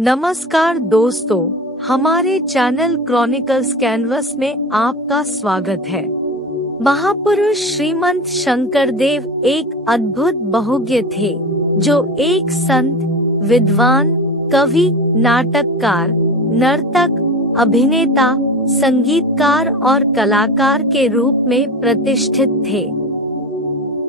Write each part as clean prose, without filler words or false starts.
नमस्कार दोस्तों, हमारे चैनल क्रॉनिकल्स कैनवस में आपका स्वागत है। महापुरुष श्रीमंत शंकरदेव एक अद्भुत बहुज्ञ थे, जो एक संत, विद्वान, कवि, नाटककार, नर्तक, अभिनेता, संगीतकार और कलाकार के रूप में प्रतिष्ठित थे।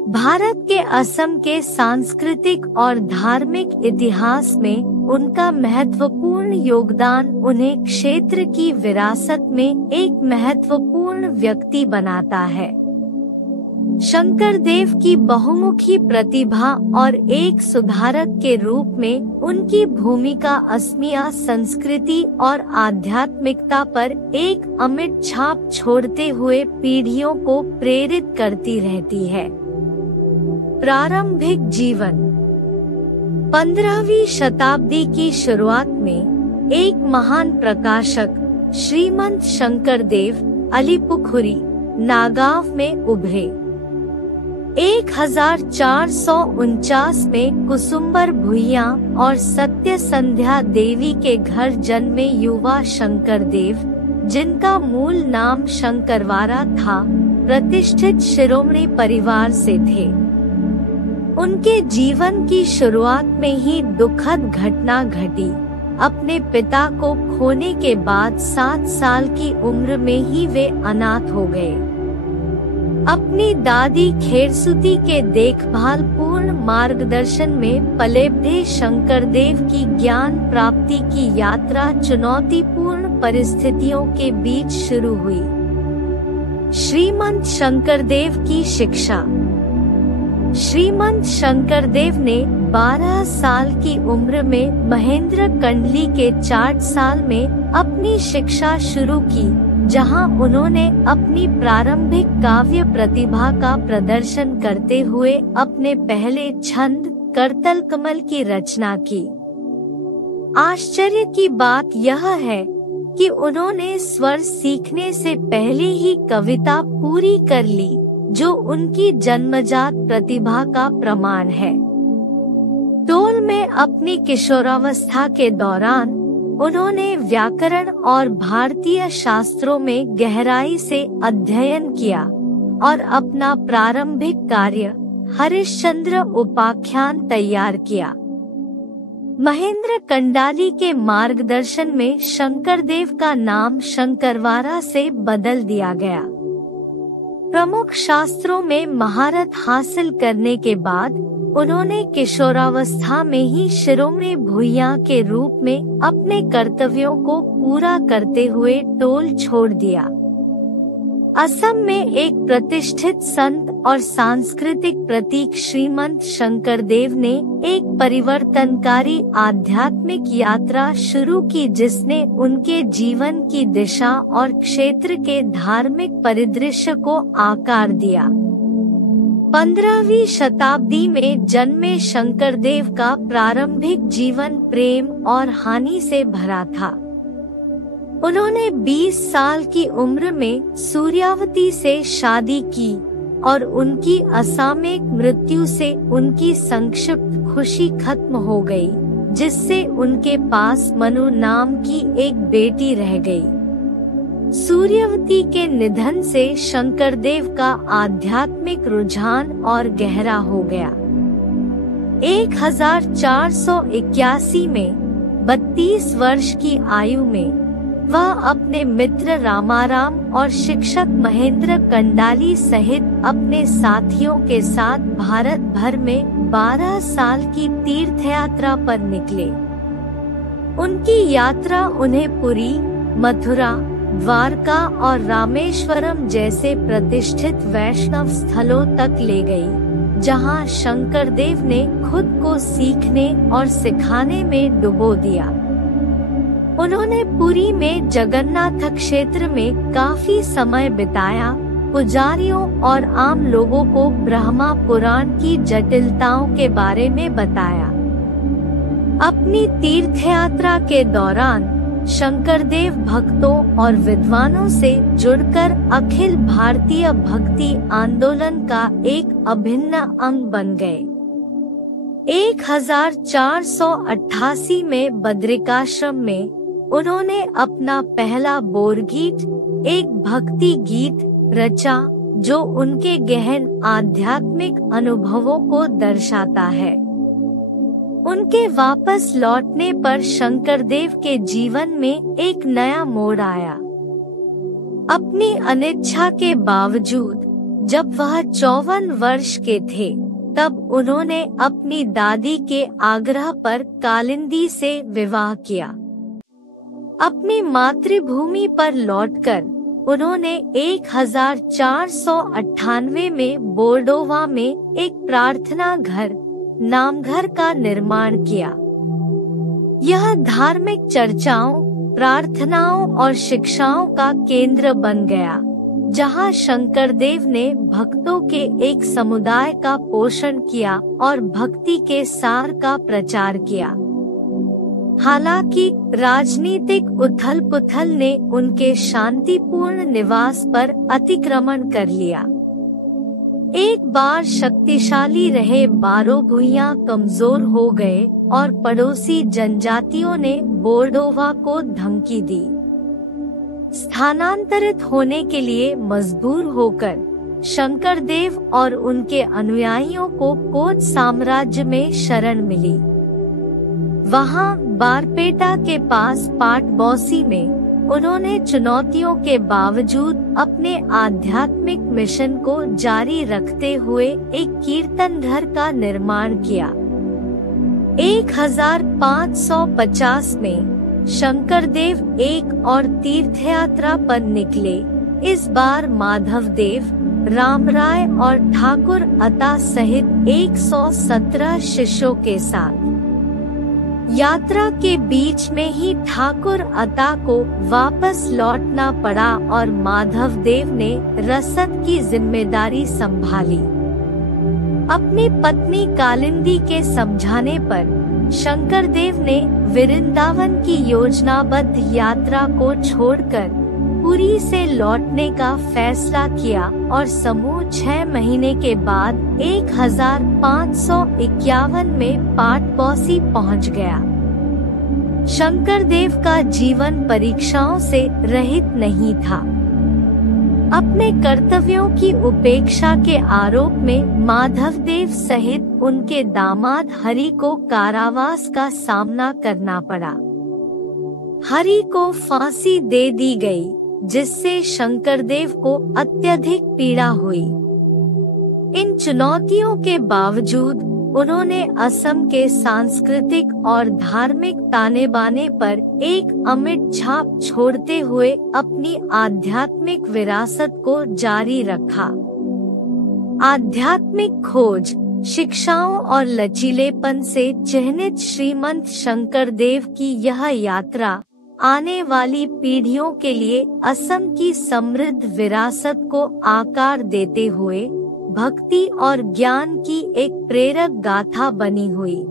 भारत के असम के सांस्कृतिक और धार्मिक इतिहास में उनका महत्वपूर्ण योगदान उन्हें क्षेत्र की विरासत में एक महत्वपूर्ण व्यक्ति बनाता है। शंकरदेव की बहुमुखी प्रतिभा और एक सुधारक के रूप में उनकी भूमिका असमिया संस्कृति और आध्यात्मिकता पर एक अमिट छाप छोड़ते हुए पीढ़ियों को प्रेरित करती रहती है। प्रारंभिक जीवन 15वीं शताब्दी की शुरुआत में एक महान प्रकाशक श्रीमंत शंकरदेव अलीपुखुरी, नागाव में उभरे। 1449 में कुसुम्बर भुइयां और सत्य संध्या देवी के घर जन्मे युवा शंकरदेव, जिनका मूल नाम शंकरवारा था, प्रतिष्ठित शिरोमणि परिवार से थे। उनके जीवन की शुरुआत में ही दुखद घटना घटी। अपने पिता को खोने के बाद 7 साल की उम्र में ही वे अनाथ हो गए। अपनी दादी खेरसुती के देखभाल पूर्ण मार्गदर्शन में पले-बढ़े शंकरदेव की ज्ञान प्राप्ति की यात्रा चुनौतीपूर्ण परिस्थितियों के बीच शुरू हुई। श्रीमंत शंकरदेव की शिक्षा। श्रीमंत शंकरदेव ने 12 साल की उम्र में महेंद्र कंडली के चाटसाल में अपनी शिक्षा शुरू की, जहां उन्होंने अपनी प्रारंभिक काव्य प्रतिभा का प्रदर्शन करते हुए अपने पहले छंद करतल कमल की रचना की। आश्चर्य की बात यह है कि उन्होंने स्वर सीखने से पहले ही कविता पूरी कर ली, जो उनकी जन्मजात प्रतिभा का प्रमाण है। टोल में अपनी किशोरावस्था के दौरान उन्होंने व्याकरण और भारतीय शास्त्रों में गहराई से अध्ययन किया और अपना प्रारंभिक कार्य हरिश्चंद्र उपाख्यान तैयार किया। महेंद्र कंडाली के मार्गदर्शन में शंकरदेव का नाम शंकरवारा से बदल दिया गया। प्रमुख शास्त्रों में महारत हासिल करने के बाद उन्होंने किशोरावस्था में ही शिरोमणि भुइयां के रूप में अपने कर्तव्यों को पूरा करते हुए टोल छोड़ दिया। असम में एक प्रतिष्ठित संत और सांस्कृतिक प्रतीक श्रीमंत शंकरदेव ने एक परिवर्तनकारी आध्यात्मिक यात्रा शुरू की, जिसने उनके जीवन की दिशा और क्षेत्र के धार्मिक परिदृश्य को आकार दिया। 15वीं शताब्दी में जन्मे शंकरदेव का प्रारंभिक जीवन प्रेम और हानि से भरा था। उन्होंने 20 साल की उम्र में सूर्यावती से शादी की और उनकी असामयिक मृत्यु से उनकी संक्षिप्त खुशी खत्म हो गई, जिससे उनके पास मनु नाम की एक बेटी रह गई। सूर्यावती के निधन से शंकरदेव का आध्यात्मिक रुझान और गहरा हो गया। 1481 में 32 वर्ष की आयु में वह अपने मित्र रामाराम और शिक्षक महेंद्र कंडाली सहित अपने साथियों के साथ भारत भर में 12 साल की तीर्थयात्रा पर निकले। उनकी यात्रा उन्हें पुरी, मथुरा, द्वारका और रामेश्वरम जैसे प्रतिष्ठित वैष्णव स्थलों तक ले गई, जहां शंकरदेव ने खुद को सीखने और सिखाने में डुबो दिया। उन्होंने पुरी में जगन्नाथ क्षेत्र में काफी समय बिताया, पुजारियों और आम लोगों को ब्रह्मा पुराण की जटिलताओं के बारे में बताया। अपनी तीर्थयात्रा के दौरान शंकरदेव भक्तों और विद्वानों से जुड़कर अखिल भारतीय भक्ति आंदोलन का एक अभिन्न अंग बन गए। 1488 में बद्रिकाश्रम में उन्होंने अपना पहला बोरगीत, एक भक्ति गीत रचा जो उनके गहन आध्यात्मिक अनुभवों को दर्शाता है। उनके वापस लौटने पर शंकरदेव के जीवन में एक नया मोड़ आया। अपनी अनिच्छा के बावजूद जब वह 54 वर्ष के थे, तब उन्होंने अपनी दादी के आग्रह पर कालिंदी से विवाह किया। अपनी मातृभूमि पर लौटकर उन्होंने 1498 में बोर्डोवा में एक प्रार्थना घर, नामघर का निर्माण किया। यह धार्मिक चर्चाओं, प्रार्थनाओं और शिक्षाओं का केंद्र बन गया, जहां शंकरदेव ने भक्तों के एक समुदाय का पोषण किया और भक्ति के सार का प्रचार किया। हालांकि राजनीतिक उथल-पुथल ने उनके शांतिपूर्ण निवास पर अतिक्रमण कर लिया। एक बार शक्तिशाली रहे बारो भुइयां कमजोर हो गए और पड़ोसी जनजातियों ने बोर्डोवा को धमकी दी। स्थानांतरित होने के लिए मजबूर होकर शंकरदेव और उनके अनुयायियों को कोच साम्राज्य में शरण मिली। वहां बारपेटा के पास पाटबौसी में उन्होंने चुनौतियों के बावजूद अपने आध्यात्मिक मिशन को जारी रखते हुए एक कीर्तन घर का निर्माण किया। 1550 में शंकरदेव एक और तीर्थयात्रा पर निकले, इस बार माधवदेव, रामराय और ठाकुर अता सहित 117 शिष्यों के साथ। यात्रा के बीच में ही ठाकुर अता को वापस लौटना पड़ा और माधवदेव ने रसद की जिम्मेदारी संभाली। अपनी पत्नी कालिंदी के समझाने पर शंकरदेव ने वृंदावन की योजनाबद्ध यात्रा को छोड़कर पुरी से लौटने का फैसला किया और समूह 6 महीने के बाद 1551 में पाटबौसी पहुंच गया। शंकरदेव का जीवन परीक्षाओं से रहित नहीं था। अपने कर्तव्यों की उपेक्षा के आरोप में माधवदेव सहित उनके दामाद हरि को कारावास का सामना करना पड़ा। हरि को फांसी दे दी गई, जिससे शंकरदेव को अत्यधिक पीड़ा हुई। इन चुनौतियों के बावजूद उन्होंने असम के सांस्कृतिक और धार्मिक ताने बाने पर एक अमिट छाप छोड़ते हुए अपनी आध्यात्मिक विरासत को जारी रखा। आध्यात्मिक खोज, शिक्षाओं और लचीलेपन से चिह्नित श्रीमंत शंकरदेव की यह यात्रा आने वाली पीढ़ियों के लिए असम की समृद्ध विरासत को आकार देते हुए भक्ति और ज्ञान की एक प्रेरक गाथा बनी हुई।